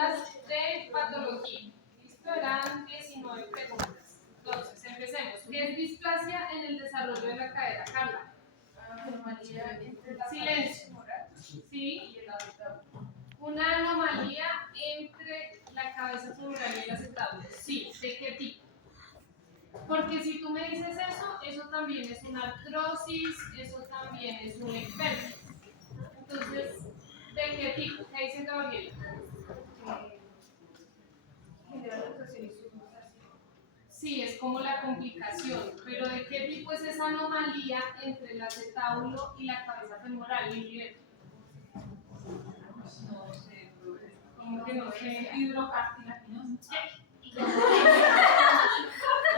preguntas de patología. Listo, eran 19 preguntas. Entonces, empecemos. ¿Qué es displasia en el desarrollo de la cadera, Carla? Anomalía entre la Silencio. femoral ¿Sí? y el acetábulo. Una anomalía entre la cabeza femoral y el acetábulo. Sí. ¿De qué tipo? Porque si tú me dices eso también es una artrosis, eso también es un experto. Entonces, ¿de qué tipo? ¿Qué dice Gabriela? Genera rotación y subluxación. Sí, es como la complicación, pero ¿de qué tipo es esa anomalía entre el acetábulo y la cabeza femoral? Liliet? No sé, Como que no sé. hidrocartilaginosa.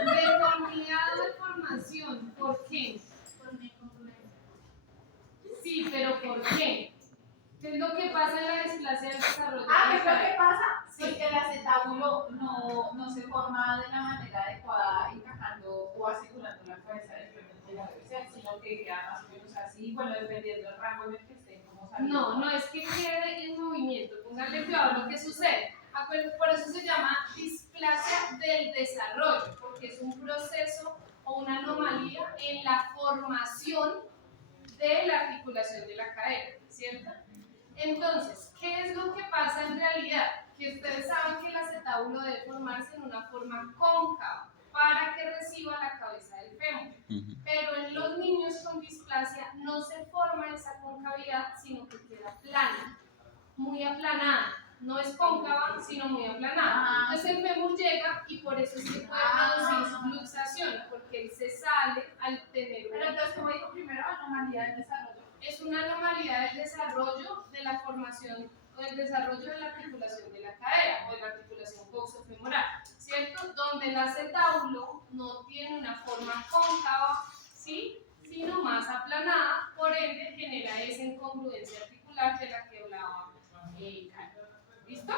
Deformidad o deformación, ¿por qué? Por una incongruencia. Sí, pero ¿por qué? ¿Qué es lo que pasa en la displasia del desarrollo? ¿Qué es lo que pasa? Sí. Pues que el acetábulo no se forma de la manera adecuada, encajando o asegurando la fuerza del frente de la cabeza, sino que queda más o menos así, bueno, dependiendo del rango en el que estén, como saliendo. No es que quede en movimiento, póngale cuidado a lo que sucede. Por eso se llama displasia del desarrollo, porque es un proceso o una anomalía en la formación de la articulación de la cadera, ¿cierto? Entonces, ¿qué es lo que pasa en realidad? Que ustedes saben que el acetábulo debe formarse en una forma cóncava para que reciba la cabeza del fémur. Pero en los niños con displasia no se forma esa concavidad, sino que queda plana, muy aplanada. No es cóncava, sino muy aplanada. Entonces el fémur llega y por eso se puede producir subluxación, porque él se sale al tener Pero entonces, como dijo primero, anomalía del desarrollo. Es una anomalía del desarrollo de la formación o del desarrollo de la articulación de la cadera o de la articulación coxofemoral, ¿cierto? Donde el acetábulo no tiene una forma cóncava, ¿sí? Sino más aplanada, por ende genera esa incongruencia articular de la que hablaba Carlos. ¿Listo?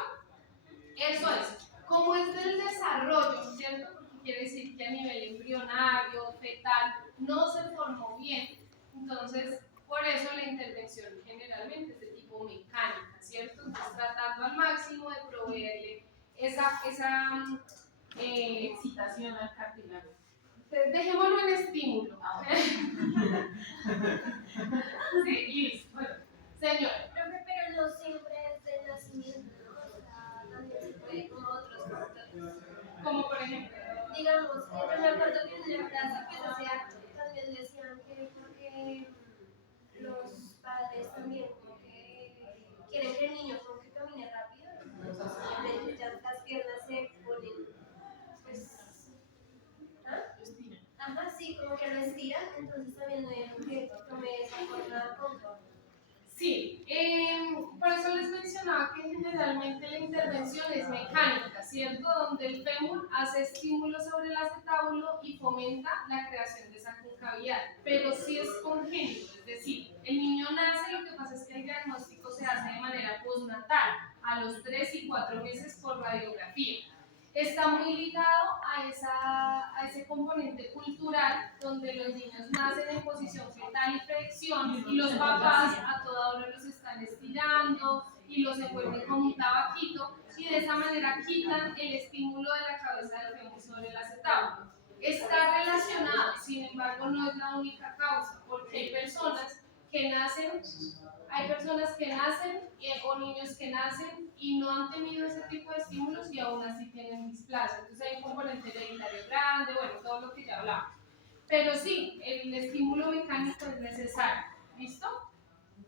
Eso es. Como es del desarrollo, ¿cierto? Porque quiere decir que a nivel embrionario, fetal, no se formó bien, entonces por eso la intervención generalmente es de tipo mecánica, ¿cierto? Entonces tratando al máximo de proveerle esa Excitación al cartílago. dejémoslo en estímulo. ¿Sí? Listo. Bueno, señor. Profe, pero no siempre es del nacimiento, ¿no? O sea, también se puede como otros factores. Como por ejemplo. Digamos, yo me acuerdo que en la clase, pues, o sea, también decían que porque los padres también como que quieren que el niño como que camine rápido, entonces obviamente ya las piernas se ponen, pues, ¿ah? Ajá, sí, como que lo estiran, entonces también no hay que tome esa forma cóncava. Sí, por eso les mencionaba que generalmente la intervención es mecánica, ¿cierto? Donde el fémur hace estímulo sobre el acetábulo y fomenta la creación de esa concavidad, pero sí es congénito, es decir, el niño nace, lo que pasa es que el diagnóstico se hace de manera postnatal, a los 3 y 4 meses por radiografía. Está muy ligado a ese componente cultural donde los niños nacen en posición fetal y flexión y los papás a toda hora los están estirando y los envuelven como un tabaquito y de esa manera quitan el estímulo de la cabeza del fémur sobre el acetábulo. Está relacionado, sin embargo no es la única causa, porque hay personas que nacen o niños que nacen y no han tenido ese tipo de estímulos y aún así tienen displasia. Entonces hay un componente hereditario grande, bueno, todo lo que ya hablamos. Pero sí, el estímulo mecánico es necesario. ¿Listo?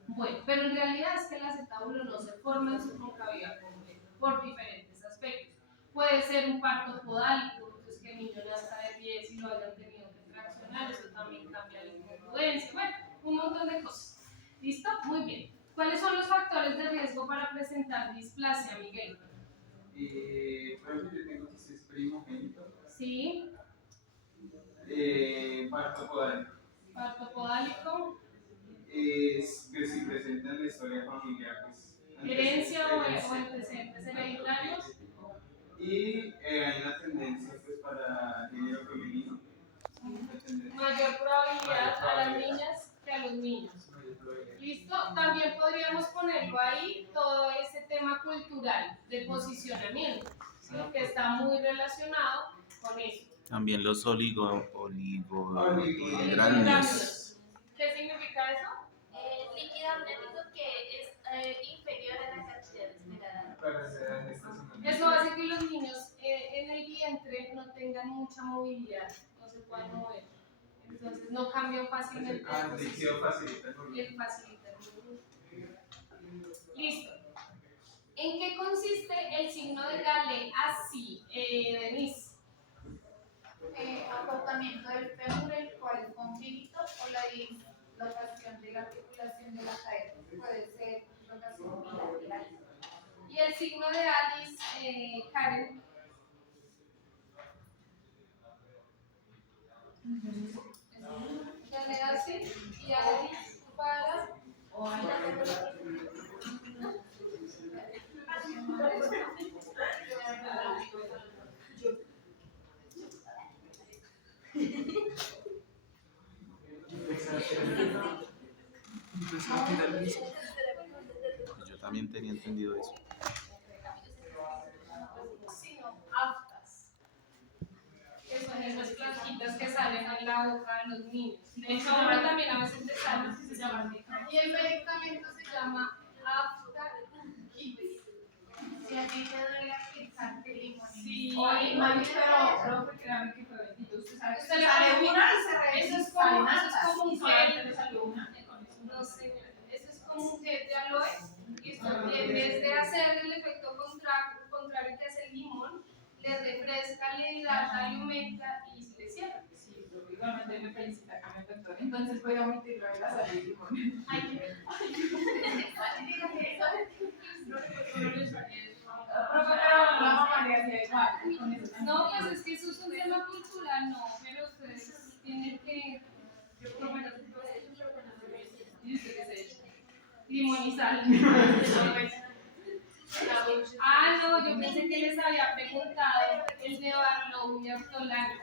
Bueno, pero en realidad es que el acetábulo no se forma en su concavidad completa por diferentes aspectos. Puede ser un parto podálico, entonces que el niño nazca de pies y lo hayan tenido que traccionar, eso también cambia la incongruencia, bueno, un montón de cosas. ¿Listo? Muy bien. ¿Cuáles son los factores de riesgo para presentar displasia, Miguel? Creo que tengo que ser primogénito. Sí. Parto podálico. Parto podálico. Es que si presentan la historia familiar, pues. Herencia o antecedentes hereditarios. Y hay una tendencia, pues, para género femenino. Mayor probabilidad a las niñas que a los niños. ¿Listo? También podríamos ponerlo ahí todo ese tema cultural de posicionamiento, ¿sí? Que está muy relacionado con eso. También los Oligohidramios. oligohidramios. ¿Qué significa eso? Líquido amniótico que es inferior a la cantidad esperada. Para hacer anestesia. Eso hace que los niños en el vientre no tengan mucha movilidad, no se puedan mover. Entonces no cambian fácilmente de El posición. líquido facilita el Y movimiento. el facilita el movimiento. Listo. ¿En qué consiste el signo de Gale así, Denise? Acortamiento del fémur, el cual es congénito, o la dislocación de la articulación de la cadera. Puede ser dislocación bilateral. Y el signo de Alice, Karen. Gale así y Alice para. O hay Yo también tenía entendido eso. Sino aftas, que son esas plaquitas que salen en la boca de los niños. De hecho, ahora también a veces les salen, se llaman medicamentos. Y el medicamento se llama Afta Kids. Si a ti te duele aplicarte limón. Sí, Oye, mami, pero profe, créame que fue bendito. Usted sabe que Usted se le sale pone una y se regresa. eso es como un gel. Le salió una. No sé, eso es como un gel de aloe. Y en vez de hacer el efecto contrario que hace el limón, le refresca, le hidrata, le aumenta y se le cierra. Sí, pero igualmente me felicita que me contó. Entonces voy a omitirlo de la salud y limón. Hay que ver. Profe, pero la mamá le hacía igual. Con eso también. No, pues es que eso es un tema cultural, no, pero ustedes tienen que ¿Y usted qué se echa? limón y sal. Ah, no, yo pensé que les había preguntado el de Barlow y Ortolano.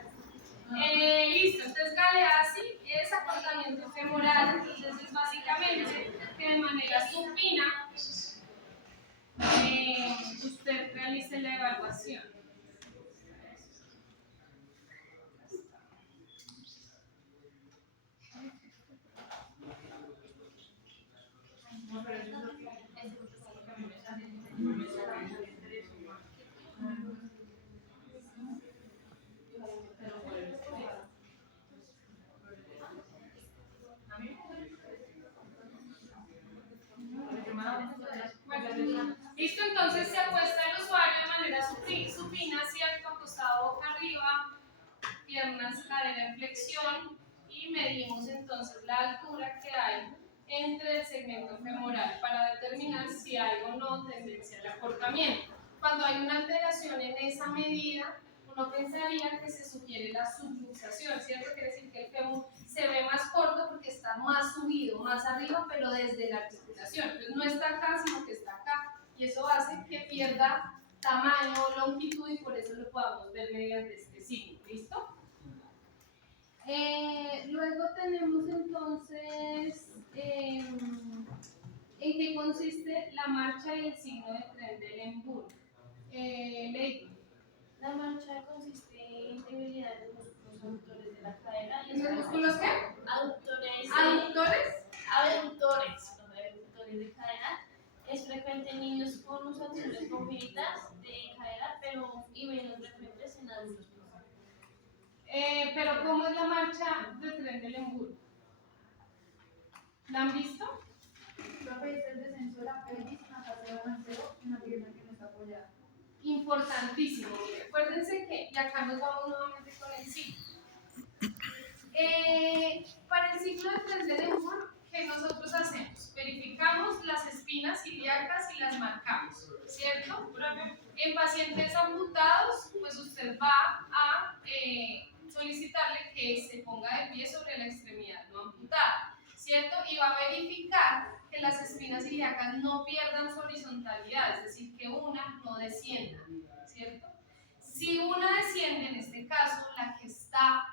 Listo, entonces Galeazzi es acortamiento femoral, entonces es básicamente que de manera supina usted realice la evaluación. Listo, entonces se acuesta el usuario de manera supina, ¿cierto? Acostado boca arriba, piernas, cadera en flexión y medimos entonces la altura que hay entre el segmento femoral para determinar si hay o no tendencia al acortamiento. Cuando hay una alteración en esa medida, uno pensaría que se sugiere la subluxación, ¿cierto? Quiere decir que el fémur se ve más corto porque está más subido, más arriba, pero desde la articulación. Entonces no está acá, sino que está acá. Y eso hace que pierda tamaño, longitud y por eso lo podamos ver mediante este signo. ¿Listo? Luego tenemos entonces en qué consiste la marcha y el signo de Trendelenburg. Lady. La marcha consiste en debilidad de los músculos aductores de la cadera y ¿Los músculos qué? aductores aductores de cadera. Es frecuente en niños con luxaciones congénitas de cadera, pero y menos frecuentes en adultos. Pero ¿cómo es la marcha de Trendelenburg? ¿La han visto? Profe, es el descenso de la pelvis, una fase de balanceo, una pierna que no está apoyada. Importantísimo. Acuérdense que, y acá nos vamos nuevamente con el signo. Para el signo de Trendelenburg, ¿qué nosotros hacemos? Verificamos las espinas ilíacas y las marcamos, ¿cierto? En pacientes amputados, pues usted va a solicitarle que se ponga de pie sobre la extremidad no amputada, ¿cierto? Y va a verificar que las espinas ilíacas no pierdan su horizontalidad, es decir, que una no descienda, ¿cierto? Si una desciende, en este caso, la que está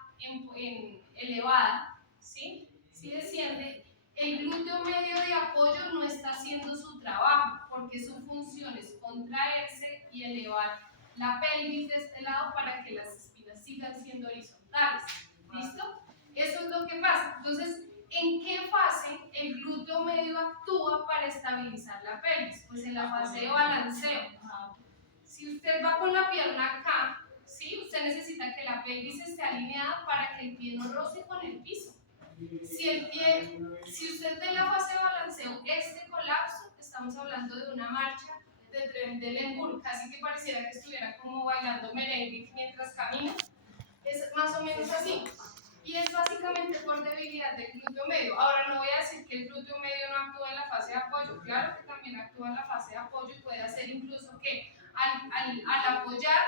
elevada, ¿sí? Si desciende, el glúteo medio de apoyo no está haciendo su trabajo porque su función es contraerse y elevar la pelvis de este lado para que las espinas sigan siendo horizontales. ¿Listo? Eso es lo que pasa. Entonces, ¿en qué fase el glúteo medio actúa para estabilizar la pelvis? Pues en la fase de balanceo. Si usted va con la pierna acá, ¿sí? Usted necesita que la pelvis esté alineada para que el pie no roce con el piso. Si usted ve la fase de balanceo, este colapso, estamos hablando de una marcha de tren de Lembourg, casi que pareciera que estuviera como bailando merengue mientras camina. Es más o menos así. Y es básicamente por debilidad del glúteo medio. Ahora no voy a decir que el glúteo medio no actúa en la fase de apoyo, claro que también actúa en la fase de apoyo y puede hacer incluso que al apoyar,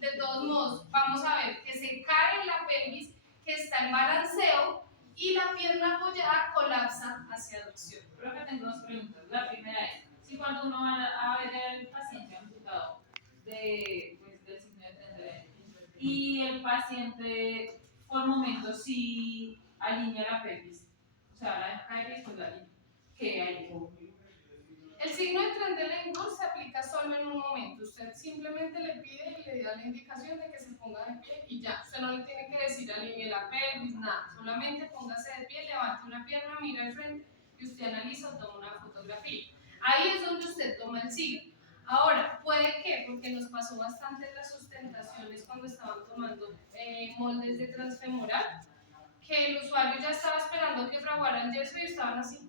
de todos modos, vamos a ver que se cae la pelvis, que está en balanceo y la pierna apoyada colapsa hacia aducción. Creo que tengo dos preguntas. La primera es, si cuando uno va a ver al paciente amputado pues, del signo de Trendelenburg y el paciente por momentos sí alinea la pelvis, o sea, la deja caer y después la alinea, ¿qué hay? El signo de Trendelenburg se aplica solo en un momento. Usted simplemente le pide y le da la indicación de que se ponga de pie y ya. Usted no le tiene que decir alinee la pelvis, nada. Solamente póngase de pie, levante una pierna, mira al frente y usted analiza o toma una fotografía. Ahí es donde usted toma el signo. Ahora, puede que, porque nos pasó bastante en las sustentaciones cuando estaban tomando moldes de transfemoral, que el usuario ya estaba esperando que fraguara el yeso y estaban así,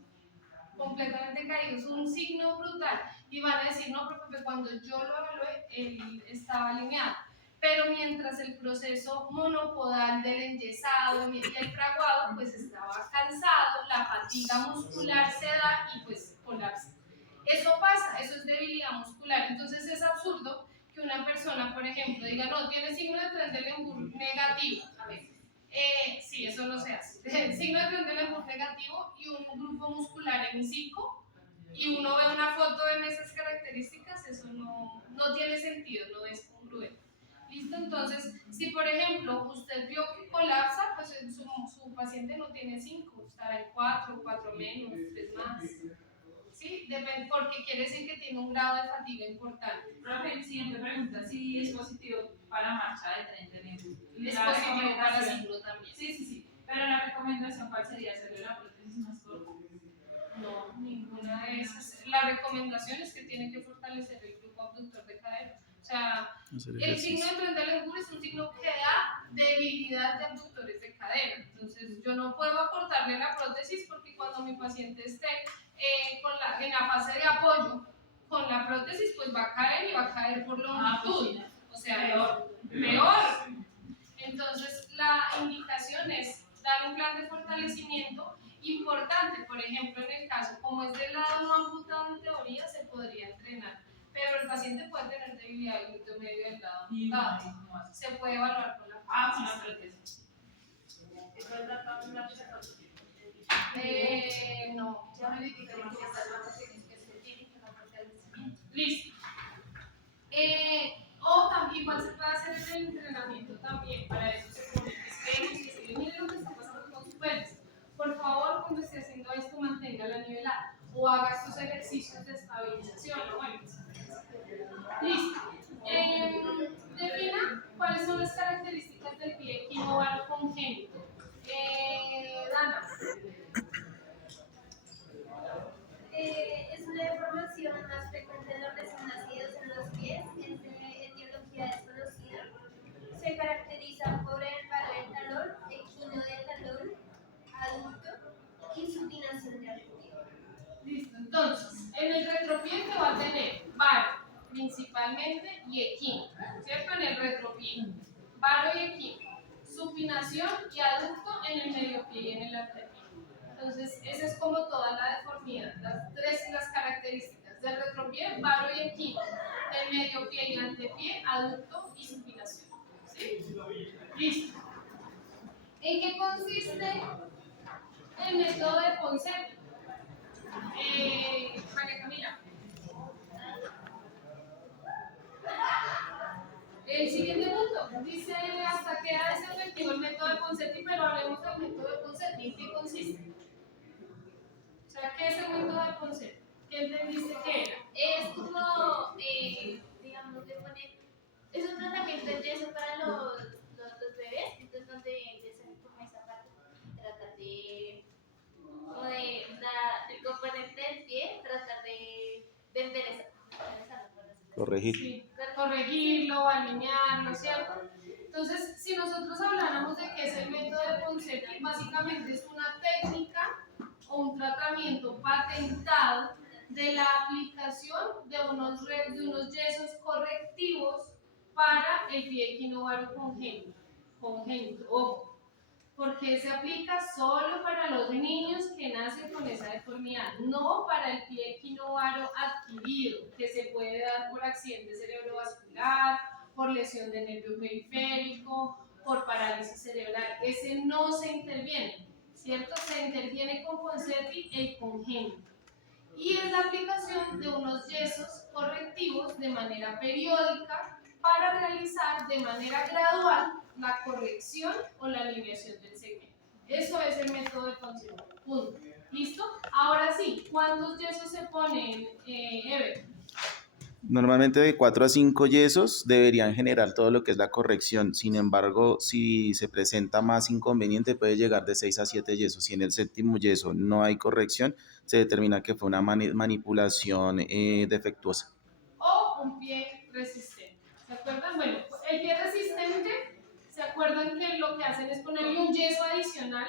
completamente caídos, un signo brutal, y van a decir, no, profe, cuando yo lo evalué, él estaba alineado, pero mientras el proceso monopodal del enyesado y el fraguado, pues estaba cansado, la fatiga muscular se da y pues colapsa. Eso pasa, eso es debilidad muscular, entonces es absurdo que una persona, por ejemplo, diga, no, tiene signo de Trendelenburg negativo, a ver, sí, eso no se hace. Signo de Trendelenburg negativo y un grupo muscular hemiciclo y uno ve una foto en esas características, eso no tiene sentido, no es congruente. ¿Listo? Entonces, si por ejemplo usted vio que colapsa, pues su paciente no tiene 5, estará en 4, 4 menos, 3 más. ¿Sí? Depende, porque quiere decir que tiene un grado de fatiga importante. Profe, siguiente pregunta, si es positivo para marcha de Trendelenburg. Es positivo para signo también. Sí, pero la recomendación, ¿cuál sería? ¿Hacerle la prótesis más corta? No, ninguna de esas. La recomendación es que tiene que fortalecer el grupo abductor de cadera. O sea, el signo de Trendelenburg es un signo que da debilidad de abductores de cadera. Entonces, yo no puedo aportarle la prótesis porque cuando mi paciente esté en la fase de apoyo con la prótesis, pues va a caer y va a caer por longitud. O sea, peor. Entonces, la indicación es dar un plan de fortalecimiento importante. Por ejemplo, en el caso, como es del lado no amputado en teoría, se podría entrenar. Pero el paciente puede tener debilidad del glúteo medio del lado amputado. Se puede evaluar con la prótesis. No. Listo. O también, igual se puede hacer en el entrenamiento también. Para eso se pone espejos y se mire lo que está pasando con su pelvis. Por favor, cuando esté haciendo esto, mantenga la nivelada o haga estos ejercicios de estabilización. Bueno, listo. Defina cuáles son las características del pie equinoval congénito. Dana. Es una deformación más frecuente en los recién nacidos en los pies, es de etiología desconocida. Se caracteriza por el paro del talón, equino del talón, adulto y supinación de retropié. Listo, entonces, en el retropié que va a tener varo principalmente y equino, ¿cierto? En el retropié, varo y equino, supinación y aducto en el medio pie y en el antepié. Entonces, esa es como toda la deformidad, las características del retropié, varo y equino, del medio pie y antepié, aducto y supinación. ¿Sí? Listo. ¿En qué consiste el método de Ponseti? María Camila. El siguiente punto dice hasta qué edad es efectivo el método de Ponseti, pero hablemos del método de Ponseti. ¿En qué consiste? es el método de Ponce? ¿Qué entendiste que era? Es como, digamos, de poner, es un tratamiento de yeso para los bebés, entonces donde empiezan como esa parte, tratar de, como del componente del pie, tratar de enderezarlo, por así decirlo. Corregir. Sí, corregirlo, alinearlo, ¿cierto? Entonces, si nosotros habláramos de qué es el método de Ponseti, básicamente es una técnica o un tratamiento patentado de la aplicación de unos yesos correctivos para el pie equinovario congénito, ojo, porque se aplica solo para los niños que nacen con esa deformidad, no para el pie equinovaro adquirido, que se puede dar por accidente cerebrovascular, por lesión de nervio periférico, por parálisis cerebral. Ese no se interviene, ¿cierto? Se interviene con Ponseti el congénito. Y es la aplicación de unos yesos correctivos de manera periódica para realizar de manera gradual la corrección o la alineación del segmento. Eso es el método de Ponseti. Punto. ¿Listo? Ahora sí, ¿cuántos yesos se ponen, Ever? Normalmente de 4 a 5 yesos deberían generar todo lo que es la corrección. Sin embargo, si se presenta más inconveniente, puede llegar de 6 a 7 yesos. Si en el séptimo yeso no hay corrección, se determina que fue una manipulación defectuosa. O un pie resistente. ¿Se acuerdan? Bueno, el pie resistente, ¿se acuerdan que lo que hacen es ponerle un yeso adicional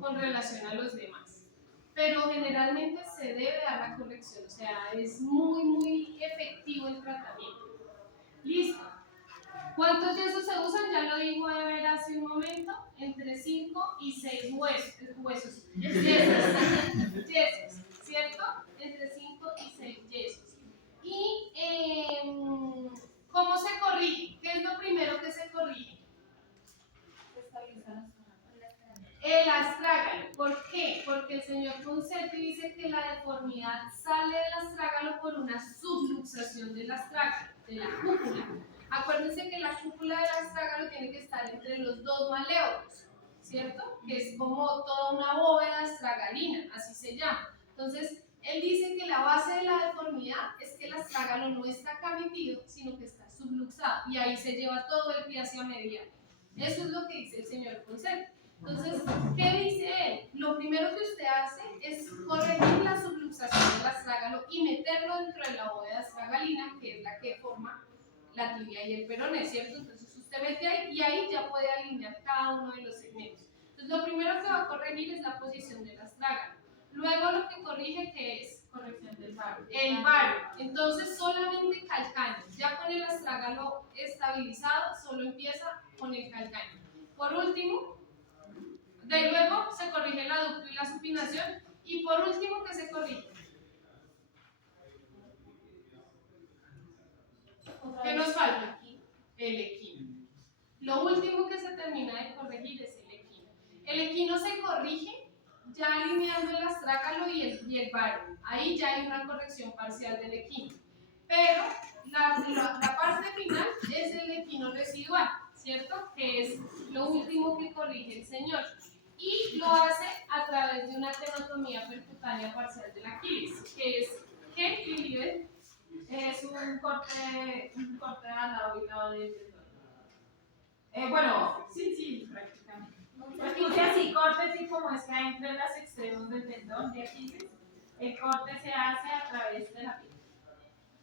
con relación a los demás? Pero generalmente se debe dar la corrección, o sea, es muy efectivo el tratamiento. Listo. ¿Cuántos yesos se usan? Ya lo dijo Ever hace un momento, entre 5 y 6 yesos, ¿cierto? Entre 5 y 6 yesos. ¿Y cómo se corrige? ¿Qué es lo primero que se corrige? El astrágalo. ¿Por qué? Porque el señor Ponseti dice que la deformidad sale del astrágalo por una subluxación del astrágalo, de la cúpula. Acuérdense que la cúpula del astrágalo tiene que estar entre los dos maléolos, ¿cierto? Que es como toda una bóveda astragalina, así se llama. Entonces, él dice que la base de la deformidad es que el astrágalo no está acá metido, sino que está subluxado, y ahí se lleva todo el pie hacia medial. Eso es lo que dice el señor Ponseti. Entonces, ¿qué dice él? Lo primero que usted hace es corregir la subluxación del astrágalo y meterlo dentro de la bóveda astragalina, que es la que forma la tibia y el peroné, ¿cierto? Entonces usted mete ahí y ahí ya puede alinear cada uno de los segmentos. Entonces, lo primero que va a corregir es la posición del astrágalo. Luego lo que corrige, que es Corrección del varo. el varo. Entonces solamente calcaño. Ya con el astrágalo estabilizado, solo empieza con el calcaño. Por último, de luego se corrige el aducto y la supinación. Y por último, ¿qué se corrige? ¿Qué nos falta? El equino. Lo último que se termina de corregir es el equino. El equino se corrige ya alineando el astrágalo y el varo. Ahí ya hay una corrección parcial del equino. Pero la parte final es el equino residual, ¿cierto? Que es lo último que corrige el señor. Y lo hace a través de una tenotomía percutánea parcial del Aquiles, que es, ¿qué, Lili? Es un corte al lado y lado del tendón. Bueno, sí, prácticamente. Porque dice así, corte sí como está entre los extremos del tendón de Aquiles. El corte se hace a través de la piel.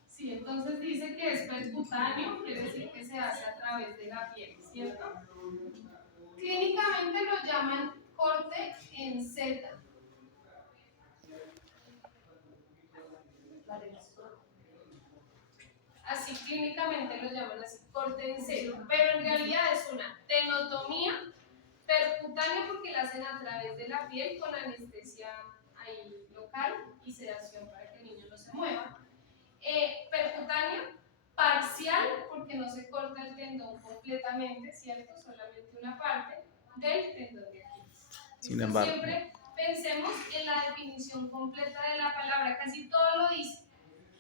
Sí, entonces dice que es percutáneo, quiere decir que se hace a través de la piel, ¿cierto? Clínicamente lo llaman corte en Z. Así clínicamente lo llaman así, corte en Z, pero en realidad es una tenotomía percutánea porque la hacen a través de la piel con anestesia ahí local y sedación para que el niño no se mueva. Percutánea parcial porque no se corta el tendón completamente, ¿cierto? Solamente una parte del tendón de Aquiles. Sin embargo, Siempre pensemos en la definición completa de la palabra, casi todo lo dice.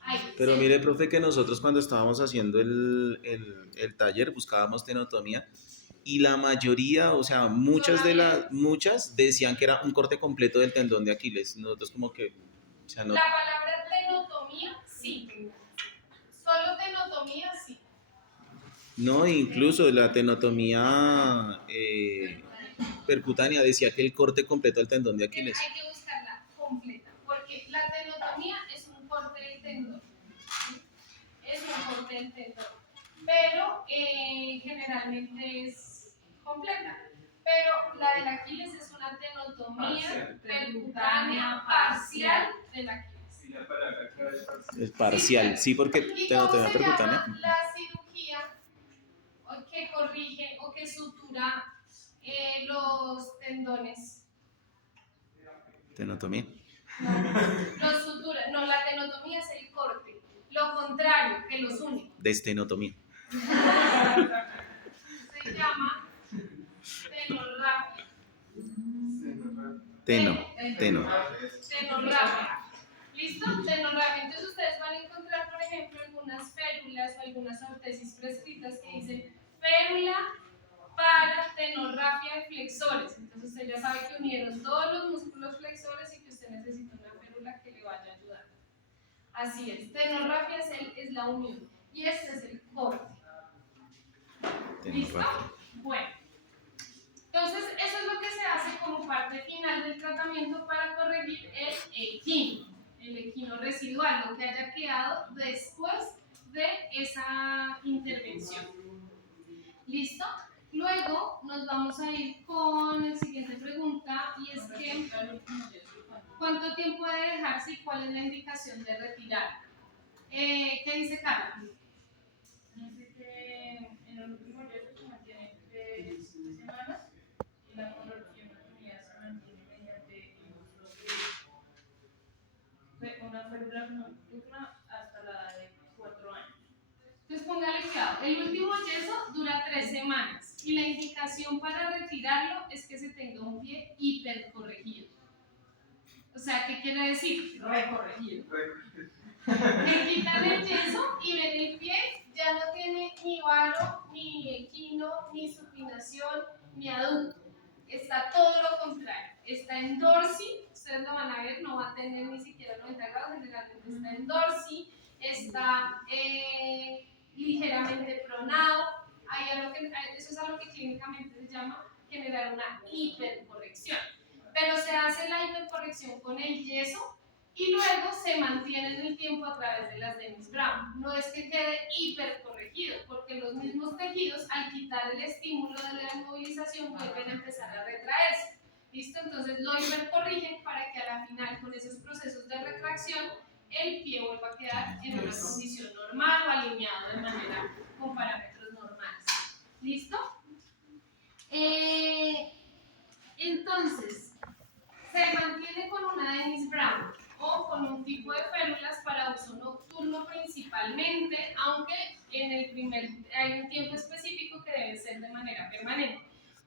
Ahí, pero sí. mire, profe, que nosotros cuando estábamos haciendo el taller buscábamos tenotomía y la mayoría, o sea, muchas decían que era un corte completo del tendón de Aquiles. Nosotros como que sea, no, La palabra tenotomía, sí. Solo tenotomía, sí. no, incluso la tenotomía percutánea decía que el corte completo del tendón de Aquiles. Hay que buscarla completa, porque la tenotomía es un corte del tendón. ¿Sí? Es un corte del tendón. Pero generalmente es completa. Pero la del Aquiles es una tenotomía percutánea parcial del Aquiles. Y la palabra clave es parcial. Es parcial, sí, porque ¿Y cómo tenotomía se percutánea. llama la cirugía que corrige o que sutura los tendones? Tenotomía. No, los sutura. No, la tenotomía es el corte. Lo contrario, que los une. Destenotomía. Se llama tenorrafia. Teno. Tenorrafia. ¿Listo? Tenorrafia. Entonces ustedes van a encontrar, por ejemplo, algunas férulas o algunas ortesis prescritas que dicen férula para tenorrafia de flexores. Entonces usted ya sabe que unieron todos los músculos flexores y que usted necesita una férula que le vaya a ayudar. Así es. Tenorrafia es la unión. Y este es el corte. ¿Listo? Bueno. Entonces, eso es lo que se hace como parte final del tratamiento para corregir el equino residual, lo que haya quedado después de esa intervención. ¿Listo? Luego nos vamos a ir con la siguiente pregunta y es que ¿cuánto tiempo debe dejarse y cuál es la indicación de retirar? ¿Qué dice Carla? Dice que en el último yeso se mantiene 3 semanas y la corrección anatomía se mantiene mediante el uso de una férula nocturna hasta la edad de 4 años. Entonces póngale cuidado, el último yeso dura 3 semanas y la indicación para retirarlo es que se tenga un pie hipercorregido. O sea, ¿qué quiere decir? Recorregido. Me quitan el yeso y ven el pie, ya no tiene ni varo, ni equino, ni supinación, ni aducto. Está todo lo contrario. Está en dorsi, ustedes lo van a ver, no va a tener ni siquiera 90 grados, generalmente está en dorsi, está ligeramente pronado. Eso es algo que clínicamente se llama generar una hipercorrección. Pero se hace la hipercorrección con el yeso y luego se mantiene en el tiempo a través de las Dennis Brown. No es que quede hipercorregido, porque los mismos tejidos, al quitar el estímulo de la inmovilización, vuelven a empezar a retraerse. ¿Listo? Entonces lo hipercorrigen para que a la final, con esos procesos de retracción, el pie vuelva a quedar en una condición normal o alineado de manera con parámetros normales. ¿Listo? Entonces, se mantiene con una Dennis Brown o con un tipo de férulas para uso nocturno principalmente, aunque hay un tiempo específico que debe ser de manera permanente.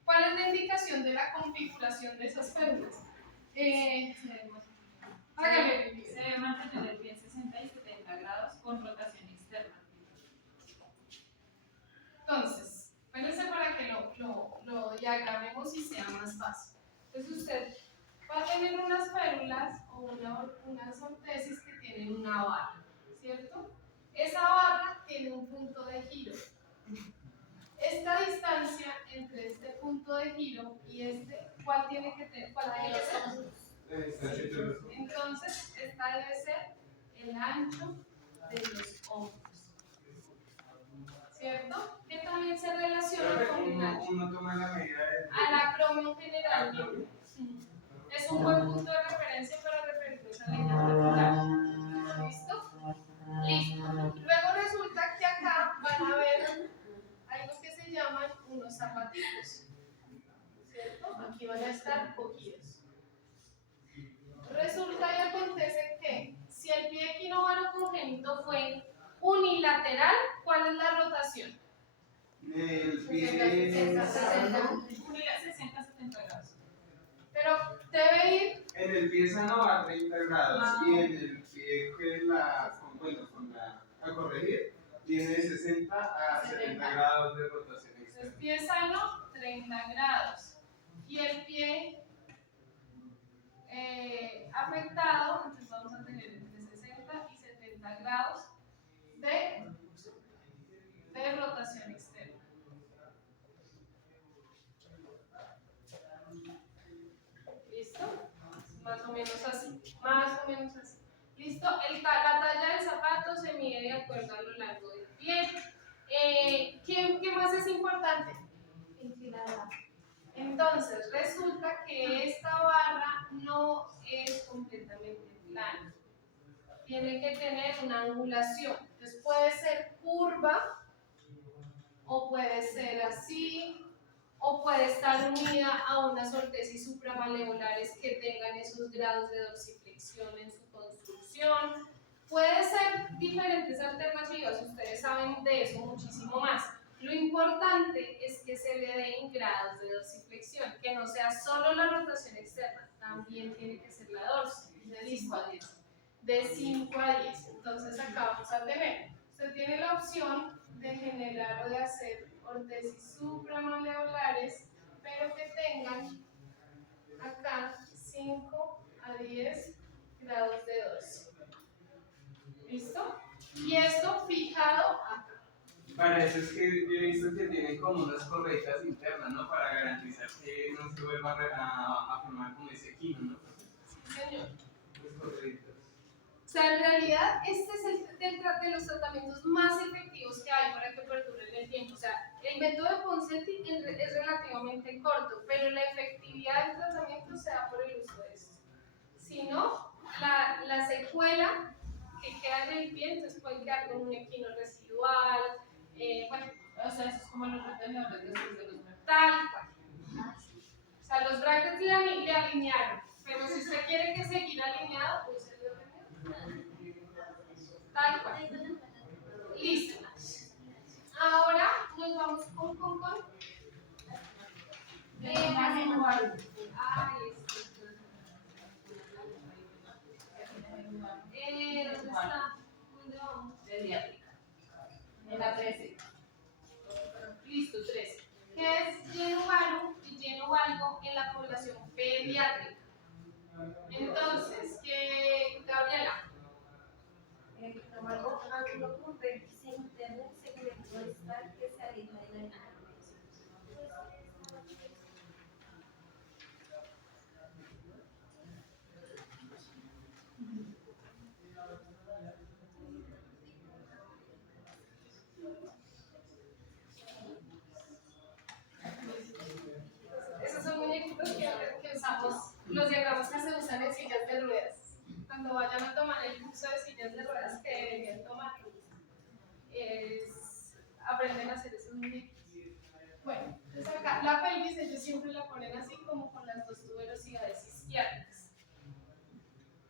¿Cuál es la indicación de la configuración de esas férulas? Hágale. Se debe mantener el pie en 60 y 70 grados con rotación externa. Entonces, espérense para que lo diagramemos y sea más fácil. Entonces usted va a tener unas férulas o unas ortesis que tienen una barra, ¿cierto? Esa barra tiene un punto de giro. Esta distancia entre este punto de giro y ¿cuál tiene que ser? Entonces, esta debe ser el ancho de los hombros, ¿cierto? Que también se relaciona con el ancho. Uno toma la medida de... Al acromio generalmente. Es un buen punto de referencia para referirnos a la línea articular. ¿Listo? Listo. Luego resulta que acá van a ver algo que se llaman unos zapatitos, ¿cierto? Aquí van a estar cogidos. Resulta y acontece que si el pie equinovaro congénito fue unilateral, ¿cuál es la rotación? El pie... 60-70 grados. Pero debe ir En el pie sano a 30 grados y en el pie a corregir tiene de 60 a 70 grados de rotación el externa. pie sano, 30 grados. Y el pie afectado, entonces vamos a tener 60 grados de rotación externa. ¿Listo? Más o menos así. Más o menos así. ¿Listo? La talla del zapato se mide de acuerdo a lo largo del pie. ¿Qué más es importante? Inclinada. Entonces, resulta que esta barra no es completamente plana. Tiene que tener una angulación. Entonces, puede ser curva, o puede ser así, o puede estar unida a unas ortesis supramaleolares que tengan esos grados de dorsiflexión en su construcción. Puede ser diferentes alternativas, ustedes saben de eso muchísimo más. Lo importante es que se le den grados de dorsiflexión, que no sea solo la rotación externa, también tiene que ser la dorsi. De 5 a 10. De 5 a 10. Entonces acá vamos a tener, usted tiene la opción de generar o de hacer ortesis supramaleolares, pero que tengan acá 5 a 10 grados de dorsi. ¿Listo? Y esto fijado acá. Para eso es que yo he visto que tienen como unas correitas internas, ¿no? Para garantizar que no se vuelva a formar como ese quino, ¿no? Sí, señor. Las correitas. O sea, en realidad, este es de los tratamientos más efectivos que hay para que perduren el tiempo. O sea, el método de Ponseti es relativamente corto, pero la efectividad del tratamiento se da por el uso de esto. Si no, la secuela que queda en el pie, entonces puede quedar con un equino residual, bueno, O sea, eso es como los retenedores después de los mercados. tal cual. O sea, los brackets le alinearon, pero si usted quiere que seguir alineado, use el de tal cual. Listo. Ahora nos vamos con. ¿Dónde está? ¿Dónde vamos? Pediátrica. En la 13. Listo, 3. ¿Qué es lleno y lleno valgo en la población pediátrica? Entonces, Gabriela. Tomando ángulo con vértice interno en segmento distal que se aleja de la Esos son muñequitos que usamos, los diagramas que se usan en sillas de ruedas. Cuando vayan a tomar el curso de sillas de ruedas que deberían tomar, aprenden a hacer esos muñequitos. Bueno, entonces acá la pelvis ellos siempre la ponen así como con las dos tuberosidades izquierdas.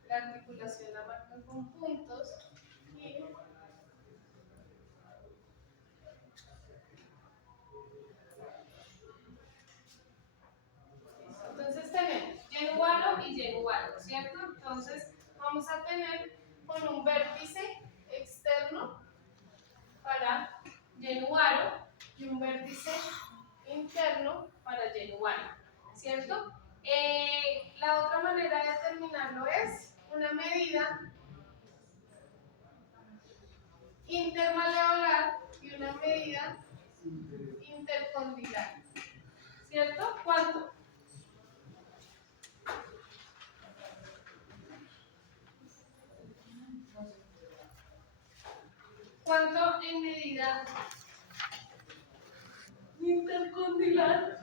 La articulación la marcan con puntos y entonces tenemos yenualo y yenualo, ¿cierto? Entonces vamos a tener con un vértice externo para yenualo y un vértice interno para yenualo, ¿cierto? La otra manera de determinarlo es una medida intermaleolar y una medida intercondilar, ¿cierto? ¿Cuánto? ¿Cuánto en medida intercondilar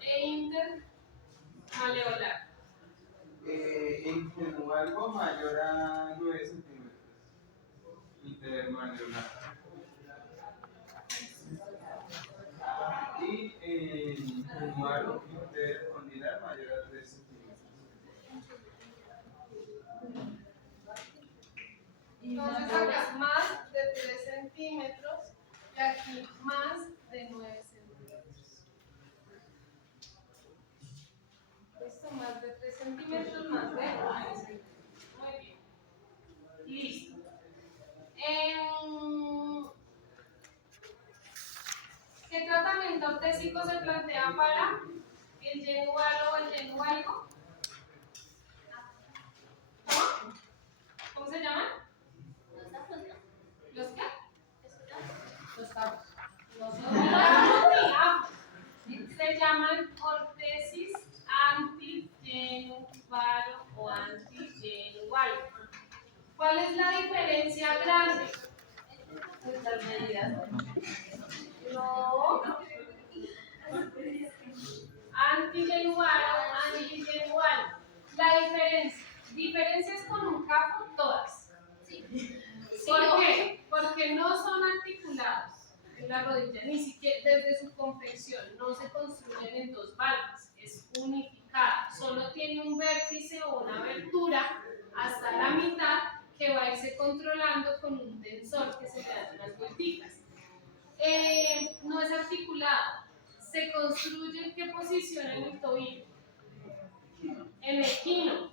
e intermaleolar? En algo mayor a 9 centímetros. Intermanular. Y en algo intercondilar mayor a 3 centímetros. Entonces acá más de 3 centímetros y aquí más de 9 centímetros. Listo, más de 3 centímetros, más de 9 centímetros. Muy bien. Listo. ¿Qué tratamiento ortésico se plantea para el yenualo o el yenualgo? ¿Cómo se llama? No son ni afro ni afro. Se llaman ortesis antigenuvaro o antigenuvaro. ¿Cuál es la diferencia grande? Las medidas. No. Antigenuvaro. La diferencias con un capo, todas. ¿Por qué? Porque no son articulados en la rodilla, ni siquiera desde su confección, no se construyen en dos valvas, es unificada, solo tiene un vértice o una abertura hasta la mitad que va a irse controlando con un tensor que se le dan unas vueltitas. No es articulado, se construye en qué posición en el tobillo, en equino,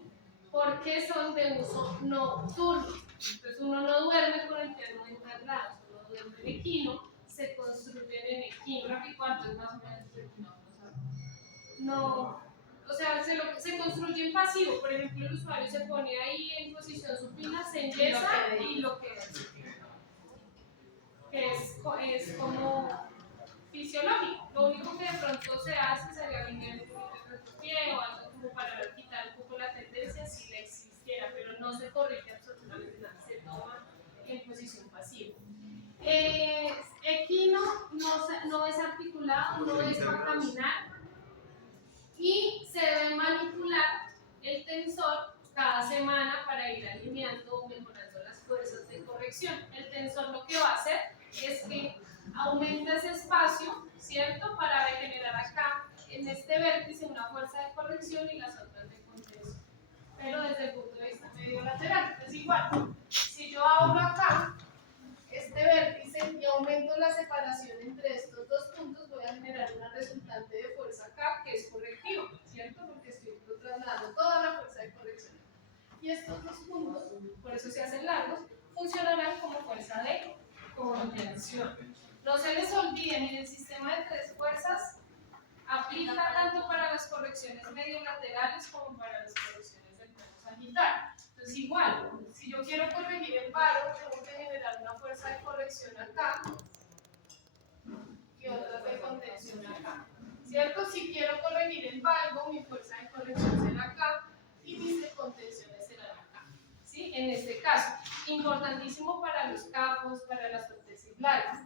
porque son de uso nocturno. Entonces uno no duerme con el pie a 90 grados, uno duerme en equino, se construyen en equino. ¿Y cuánto es más o menos el equino? No, o sea, se construye en pasivo. Por ejemplo, el usuario se pone ahí en posición supina, se enyesa y lo queda así. Que es como fisiológico. Lo único que de pronto se hace sería alinear un poquito el retropié o algo como para quitar un poco la tendencia si la existiera, pero no se corrige absolutamente nada, se toma en posición pasiva. Equino no es articulado, no es para caminar y se debe manipular el tensor cada semana para ir alineando o mejorando las fuerzas de corrección. El tensor lo que va a hacer es que aumenta ese espacio, ¿cierto? Para generar acá, en este vértice, una fuerza de corrección y las otras de contención. Pero desde el punto de vista medio lateral, es igual. Si yo abro acá este vértice y aumento la separación entre estos dos puntos, voy a generar una resultante de fuerza acá que es correctiva, ¿cierto? Porque estoy trasladando toda la fuerza de corrección. Y estos dos puntos, por eso se hacen largos, funcionarán como fuerza de contención. No se les olvide, miren, el sistema de tres fuerzas aplica tanto para las correcciones mediolaterales como para las correcciones del plano sagital. Entonces, igual, si yo quiero corregir el varo, tengo que generar una fuerza de corrección acá y otra de contención acá. ¿Cierto? Si quiero corregir el valgo, mi fuerza de corrección será acá y mis de contenciones serán acá. ¿Sí? En este caso, importantísimo para los capos, para las ortesis largas.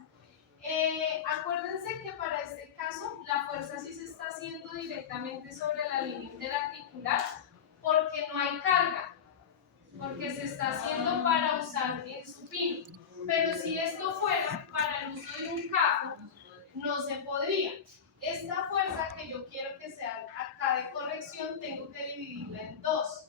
Acuérdense que para este caso la fuerza sí se está haciendo directamente sobre la línea interarticular porque no hay carga, porque se está haciendo para usar en supino. Pero si esto fuera para el uso de un capo, no se podría. Esta fuerza que yo quiero que sea acá de corrección, tengo que dividirla en dos.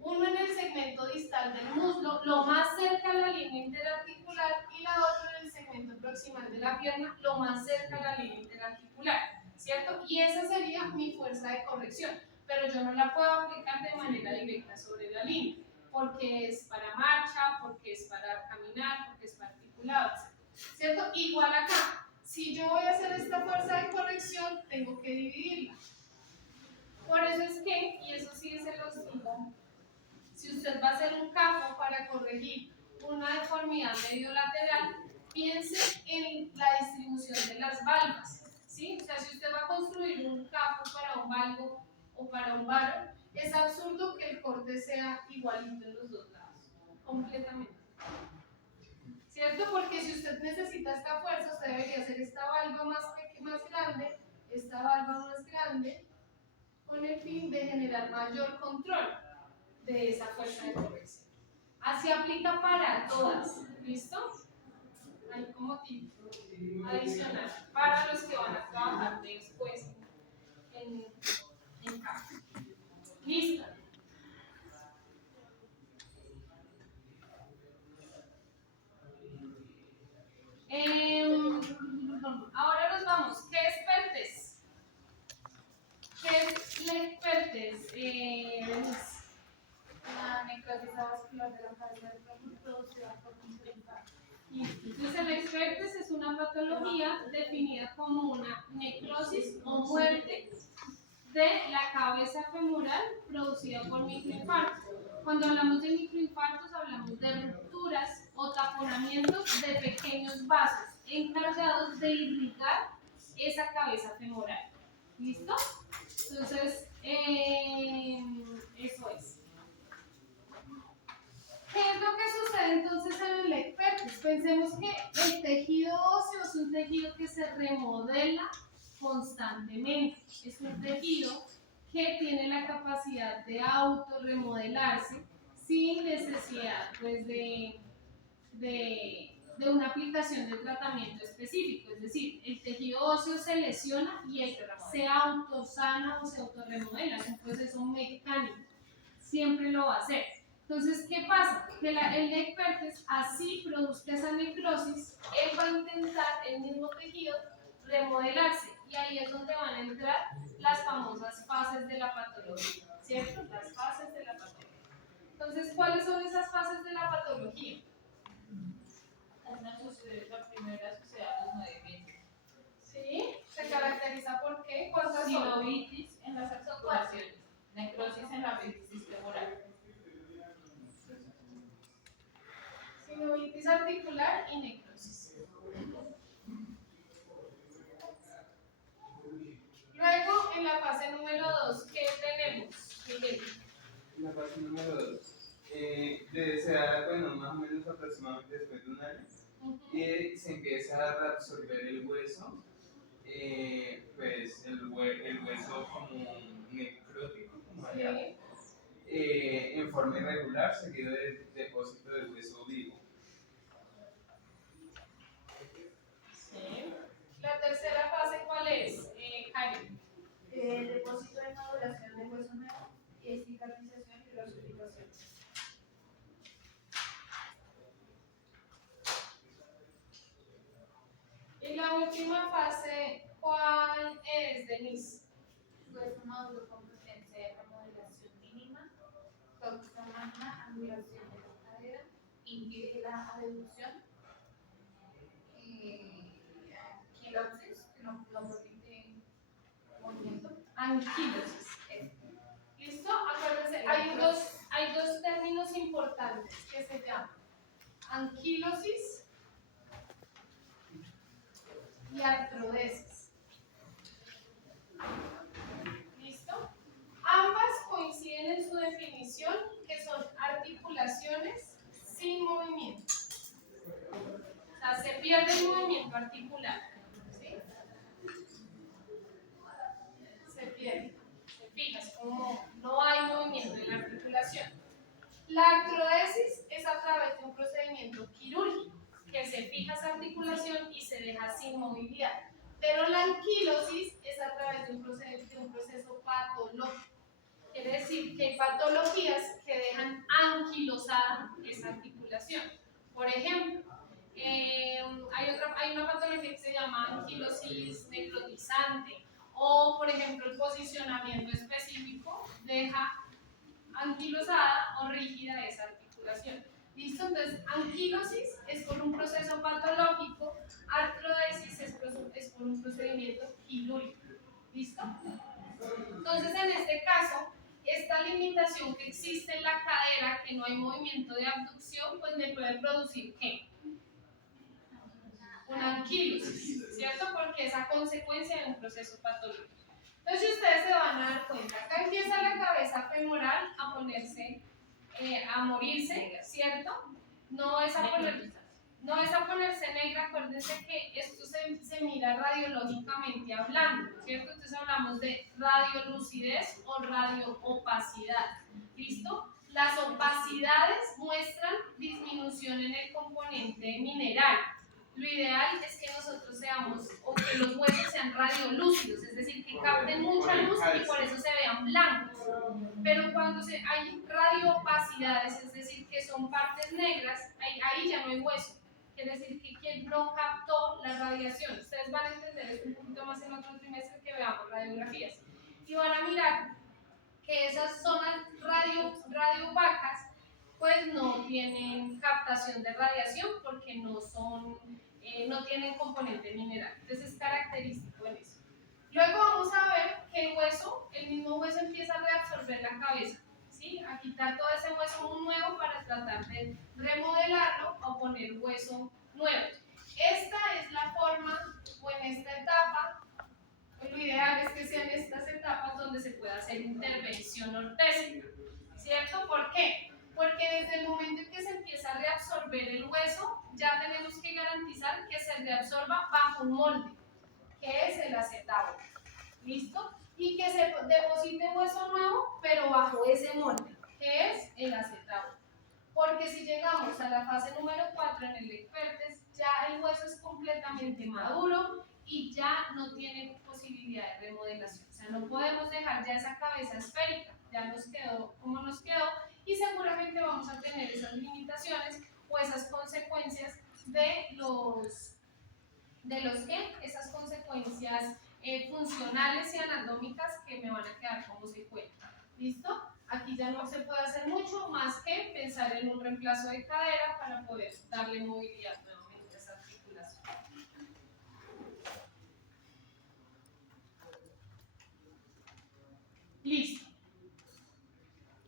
Uno en el segmento distal del muslo, lo más cerca a la línea interarticular, y la otra en el segmento proximal de la pierna, lo más cerca a la línea interarticular, ¿cierto? Y esa sería mi fuerza de corrección, pero yo no la puedo aplicar de manera directa sobre la línea, porque es para marcha, porque es para caminar, porque es para articulado, ¿cierto? Igual acá, si yo voy a hacer esta fuerza de corrección, tengo que dividirla. Por eso es que, y eso sí se los digo, si usted va a hacer un capo para corregir una deformidad mediolateral, piense en la distribución de las valvas, ¿sí? O sea, si usted va a construir un capo para un valgo o para un varo, es absurdo que el corte sea igualito en los dos lados, completamente. ¿Cierto? Porque si usted necesita esta fuerza, usted debería hacer esta valva más grande, esta valva más grande, con el fin de generar mayor control de esa fuerza de corrección. Así aplica para todas, ¿listo? Hay como tip adicional para los que van a trabajar después en campo. ¿Listo? Ahora nos vamos. ¿Qué es PERTES? ¿Qué es PERTES? La necrosis vascular de la cabeza del fémur producida por un infarto. Entonces, el expertes es una patología definida como una necrosis o muerte de la cabeza femoral producida por microinfartos. Cuando hablamos de microinfartos, hablamos de rupturas o taponajes desplazamientos de pequeños vasos encargados de irrigar esa cabeza femoral. ¿Listo? Entonces, eso es. ¿Qué es lo que sucede entonces en el ecpertis? Pensemos que el tejido óseo es un tejido que se remodela constantemente. Es un tejido que tiene la capacidad de autorremodelarse sin necesidad pues, de una aplicación de tratamiento específico. Es decir, el tejido óseo se lesiona y él se autosana o se autorremodela. Es un proceso mecánico. Siempre lo va a hacer. Entonces, ¿qué pasa? Que el ecpertis, así produzca esa necrosis, él va a intentar el mismo tejido remodelarse y ahí es donde van a entrar las famosas fases de la patología, ¿cierto? Las fases de la patología. Entonces, ¿cuáles son esas fases de la patología? La primera sucede a los 9 meses. ¿Sí? ¿Se caracteriza por qué? ¿Cuántas son? Sinovitis en las articulaciones, necrosis en la apéndice femoral. Sinovitis articular y necrosis. Luego, en la fase número 2, ¿qué tenemos, Miguel? La fase número 2. Se da, bueno, más o menos aproximadamente después de un año. Y se empieza a reabsorber el hueso, pues el hueso como necrótico, como allá, en forma irregular, seguido del depósito del hueso vivo. Sí. La tercera fase, ¿cuál es, Karen? El depósito de maduración de hueso nuevo y cicatrización y resucitación. Y la última fase, ¿cuál es, Denise? Hueso maduro con presencia de remodelación mínima, toxina magna, angulación de la cadera, impide la abducción, quilopsis, que no permite movimiento. Anquilosis. ¿Listo? Acuérdense, hay dos términos importantes que se llaman anquilosis y artrodesis. ¿Listo? Ambas coinciden en su definición, que son articulaciones sin movimiento. O sea, se pierde el movimiento articular. ¿Sí? Se pierde. Se fija, es como no hay movimiento en la articulación. La artrodesis es a través de un procedimiento quirúrgico que se fija esa articulación y se deja sin movilidad. Pero la anquilosis es a través de un proceso patológico. Quiere decir que hay patologías que dejan anquilosada esa articulación. Por ejemplo, hay una patología que se llama anquilosis necrotizante, o por ejemplo el posicionamiento específico deja anquilosada o rígida esa articulación. ¿Listo? Entonces, anquilosis es por un proceso patológico, artrodesis es por un procedimiento quirúrgico. ¿Listo? Entonces, en este caso, esta limitación que existe en la cadera, que no hay movimiento de abducción, pues me puede producir ¿qué? Una anquilosis, ¿cierto? Porque es a consecuencia de un proceso patológico. Entonces, ustedes se van a dar cuenta, acá empieza la cabeza femoral a ponerse, a morirse, ¿cierto? No es a ponerse negra, acuérdense que esto se mira radiológicamente hablando, ¿cierto? Entonces hablamos de radiolucidez o radioopacidad, ¿listo? Las opacidades muestran disminución en el componente mineral. Lo ideal es que nosotros seamos, o que los huesos sean radiolúcidos, es decir, que capten mucha luz y por eso se vean blancos. Pero cuando hay radioopacidades, es decir, que son partes negras, ahí ya no hay hueso. Quiere decir que quien no captó la radiación. Ustedes van a entender esto un poquito más en otro trimestre que veamos radiografías. Y van a mirar que esas zonas radiopacas pues no tienen captación de radiación porque no tienen componente mineral. Entonces es característico en eso. Luego vamos a ver que el mismo hueso empieza a reabsorber la cabeza, ¿sí? ¿sí? A quitar todo ese hueso nuevo para tratar de remodelarlo o poner hueso nuevo. Esta es la forma, o en esta etapa, lo ideal es que sean estas etapas donde se pueda hacer intervención ortésica, ¿cierto? ¿Por qué? Porque desde el momento en que se empieza a reabsorber el hueso, ya tenemos que garantizar que se reabsorba bajo un molde, que es el acetábulo, ¿listo? Y que se deposite hueso nuevo, pero bajo ese molde, que es el acetábulo. Porque si llegamos a la fase número 4 en el Lecpertes, ya el hueso es completamente maduro y ya no tiene posibilidad de remodelación. O sea, no podemos dejar ya esa cabeza esférica, ya nos quedó como nos quedó y seguramente vamos a tener esas limitaciones o esas consecuencias de esas consecuencias funcionales y anatómicas que me van a quedar como secuela. ¿Listo? Aquí ya no se puede hacer mucho más que pensar en un reemplazo de cadera para poder darle movilidad nuevamente a esa articulación. Listo.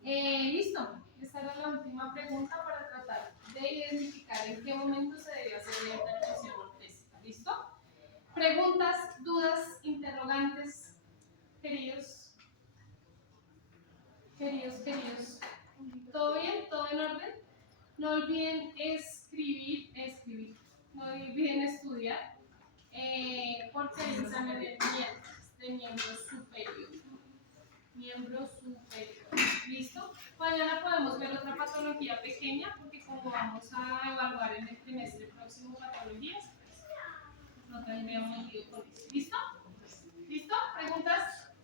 Listo. Esta era la última pregunta para tratar de identificar en qué momento se debe hacer la intervención ortésica. ¿Listo? Preguntas, dudas, interrogantes, queridos. ¿Todo bien? ¿Todo en orden? No olviden escribir. No olviden estudiar, porque hay examen de miembro superior. ¿Listo? Mañana podemos ver otra patología pequeña, porque como vamos a evaluar en el trimestre próximo patologías, pues no tendríamos motivo con eso. ¿Listo? ¿Listo? ¿Preguntas?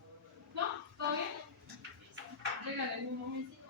¿No? ¿Todo bien? Listo. Regalen un momento.